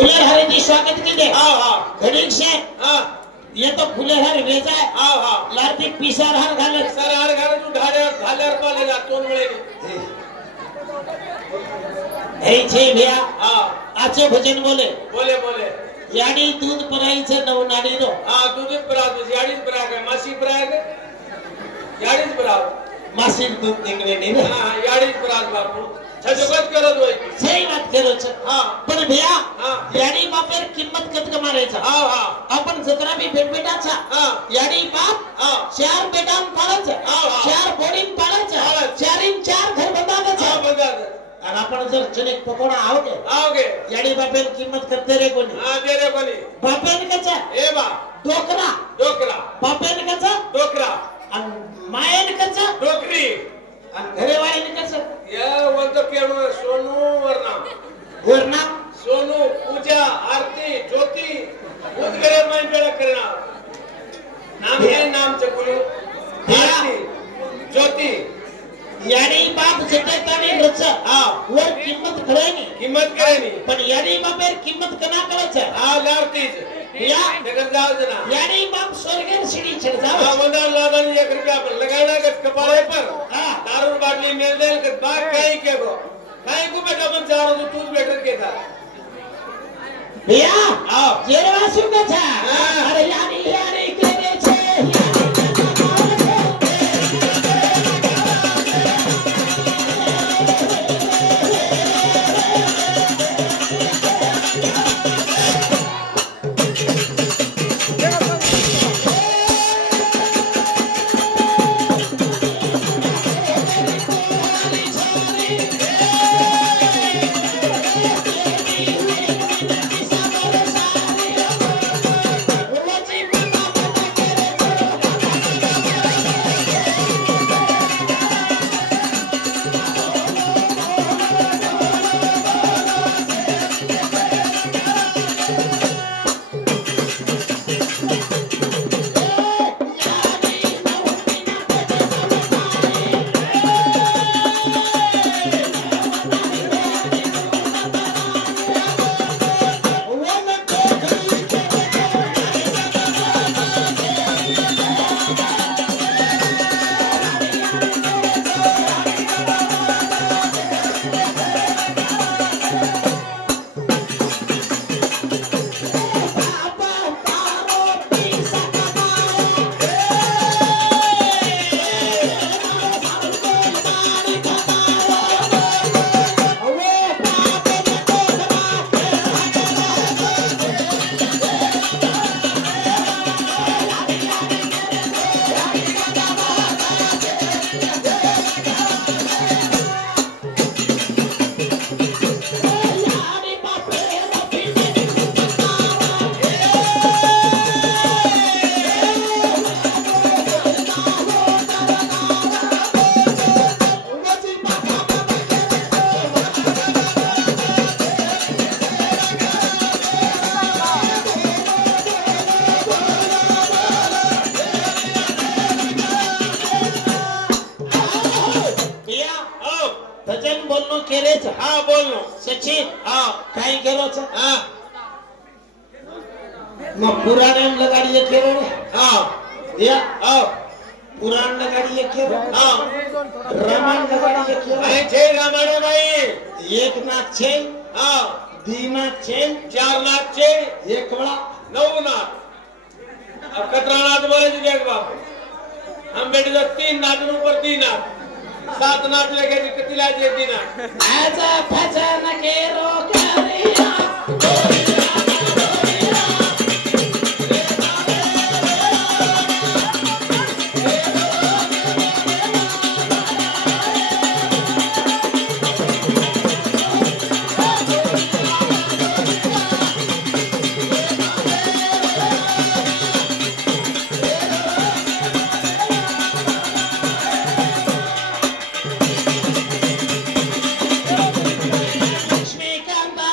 फुले हरेची स्वागत केले हाँ हाँ घडीक शे हाँ ये तो फुले हर वेचाय हाँ हाँ लाती पिसार हार घालत सर हर घर जो ढाले पाले जा तोन मिले हे छे भैया हाँ आचे भजन बोले बोले बोले याडी दूध पराईचे नव नाडी रो हाँ दूध पराग याडीच पराग है मासी पराग याडीच पराग मासीर दूध निकले नहीं रे हाँ याडीच पराग बापू छजगत करो दो सही बात करो छ हाँ पण भैया हाँ याडी बापेर किंमत कत कमारेचा हाँ हाँ आपण 17 बी बेटाचा हाँ याडी बाप हाँ 4 बेटान पाळायचा हाँ, हाँ. 4 बोडीन पाळायचा पाळायचं. हाँ 4 घर बंदायचा बता दे आणि आपण जर चनेक पकोडा आओगे आओगे याडी बापेर किंमत करते रे कोणी हाँ दे रे बनी बापेर कचा ए बा डोकरा डोकरा बापेर कचा डोकरा आणि मायन कचा डोकरी आणि घरेवाळीन कचा ये बोलतो केवळ सोनू वरना वरना सोनू पूजा आरती ज्योति उदगरे मन पेड़ करना नाम है नाम चकुलू आरती ज्योति याडी बाप जते ताने रच हाँ वर किंमत करेनी कीमत करे नहीं पण याडी बापेर किंमत कना करायचा हाँ लारती या नगर जाओ जना याडी बाप स्वर्गेर सीढ़ी चढ़ जाओ हाँ बंदा लादन 1 रुपया पर लगाना के कपारे पर हाँ दारू बाटली मेल देल के बाग कहीं के गो कहीं को बेटा बन चारो तो तू बेटर के था भैया आओ जेरवा सुन था हाँ. अरे यानी करे छे भजन बोलनो केलेच हाँ बोलनो सचिन हाँ काही केलो छ हाँ म पुराणे लगाड़िए केलो रे हाँ या हाँ पुराण लगाड़िए केलो हाँ रामायण लगाड़िए केलो भाई छे रामायण भाई एक नाथ छे हाँ दीनाथ छे 4 नाथ छे एक बड़ा 9 नाथ अब कतरा नाथ बोले जी देख बाप हम बेटे तो 3 नाथ ऊपर 3 नाथ 7 नाथ लगे कितनी लाजे दिन ऐसा भजन के रो करिया लक्ष्मीकांता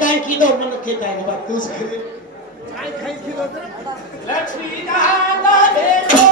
काय किलो मन के काय बात तूच करे काय किलो लक्ष्मी दादा देतो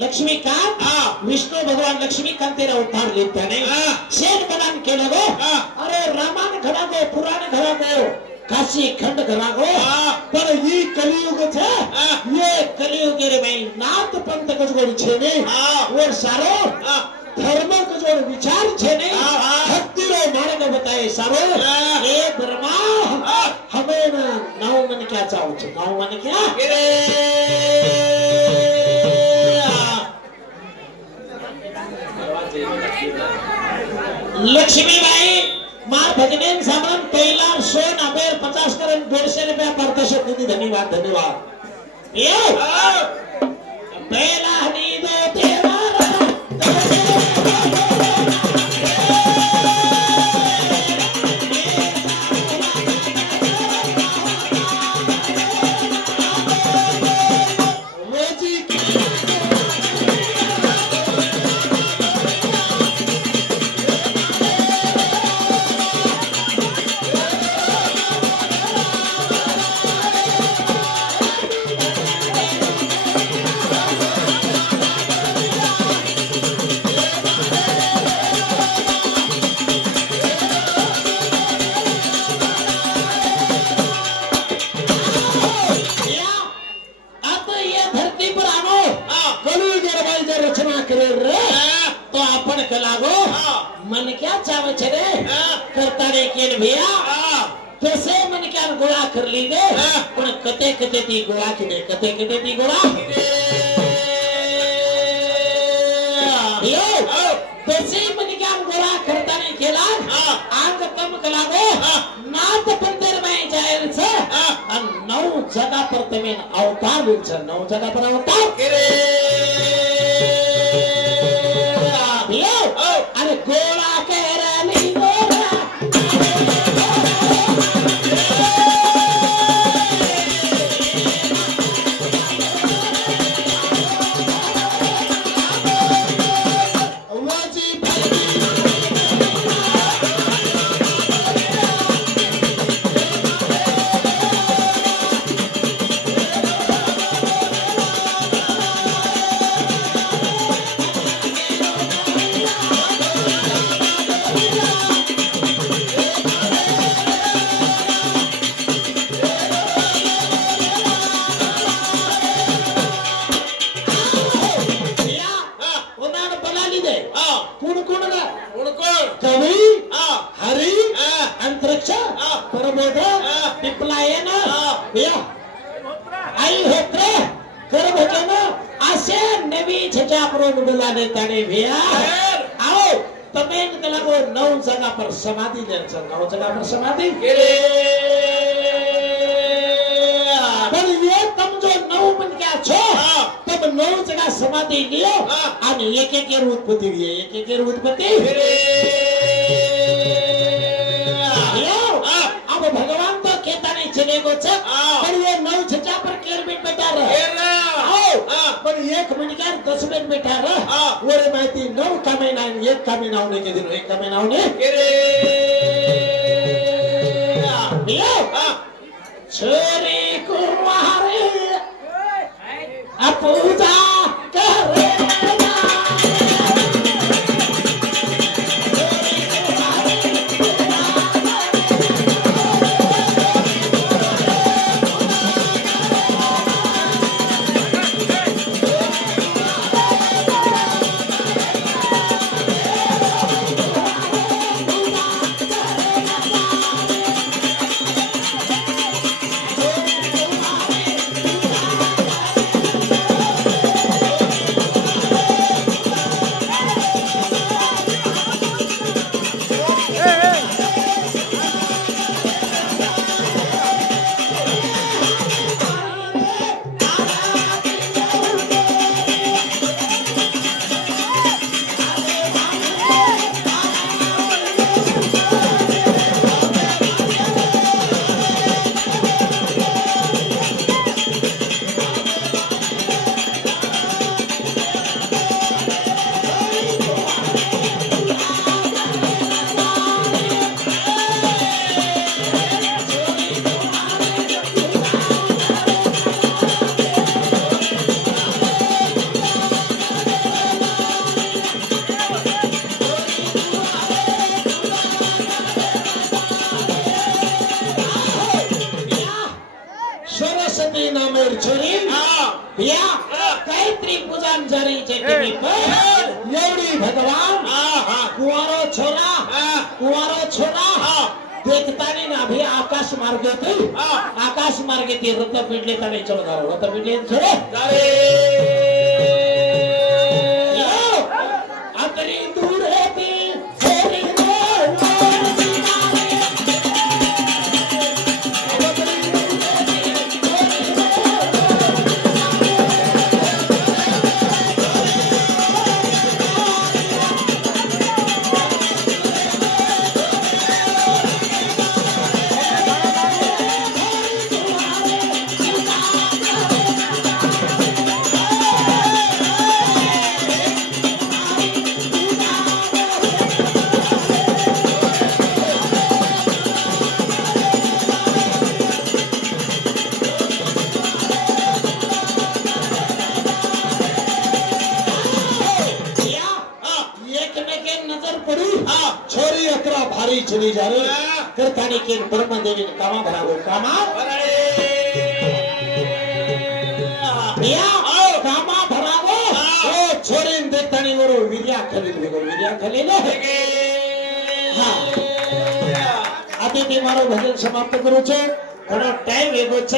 लक्ष्मी का विष्णु भगवान लक्ष्मीकांत तेरा उद्धार लेता नहीं शेर बनान के लगो अरे रामायण घड़ा गो पुराण घड़ा गो काशी खंड घड़ा गो पर ये कलियुग छे ये कलियुग रे भाई नाथ पंथ कजोड़ छे ने और सारो धर्म कजोड़ विचार छे ने भक्ति रो मार्ग बताए सारो ए ब्रह्मा हमें नौ मन क्या चाहो छे नौ मन क्या लक्ष्मीबाई मार भजनेन सामान पहिला सोन अबेर 50 करण 150 रुपया परदेशात निधी धन्यवाद धन्यवाद ये पहिला हनी दो तेरा मन क्या चावे छे रे करता रे केन भैया तसे मन क्या गोळा कर ली दे पण कते कते ती गोळा किदे कते कते ती गोळा यो तसे मन क्या गोळा करता रे केला आग कम कलागो नाथ पंदर में जायल छे अन नौ जगह पर तमेन अवतार लीन छे नौ जगह पर अवतार अरे गोला केरली गोला समाधि नौ जगह पर समाधि पर ये तुम जो नौ बन क्या छो तब नौ जगह समाधि लियो और एक एक उत्पत्ति हुई एक एक उत्पत्ति अब भगवान तो कहता नहीं चलेगो छ पर ये नौ छजा पर केर मिनट बैठा रहे पर एक मिनट क्या 10 मिनट बैठा रहा वो माहिती 9 का महीना एक का महीना होने के दिन एक का महीना होने छोरी कुमारी पूजा करे भैया गायत्री पूजा जारी છે ટીવી પર એવડી ભગવાન कुवारो छोरा देखता नहीं ना भैया आकाश मार्गे ती रथ पिडले तने चलो गारो रथ पिडले छोड़ो अतरी दूर है ती छोरी छोरी अकरा भारी चली जा रही करतानी के ब्रह्म देवी ने कामा भरागो कामा भैया कामा भरागो ओ छोरी ने देखतानी वरो वीर्या खली लो हां अभी ते मारो भजन समाप्त करू छे घणो टाइम वेगो छे।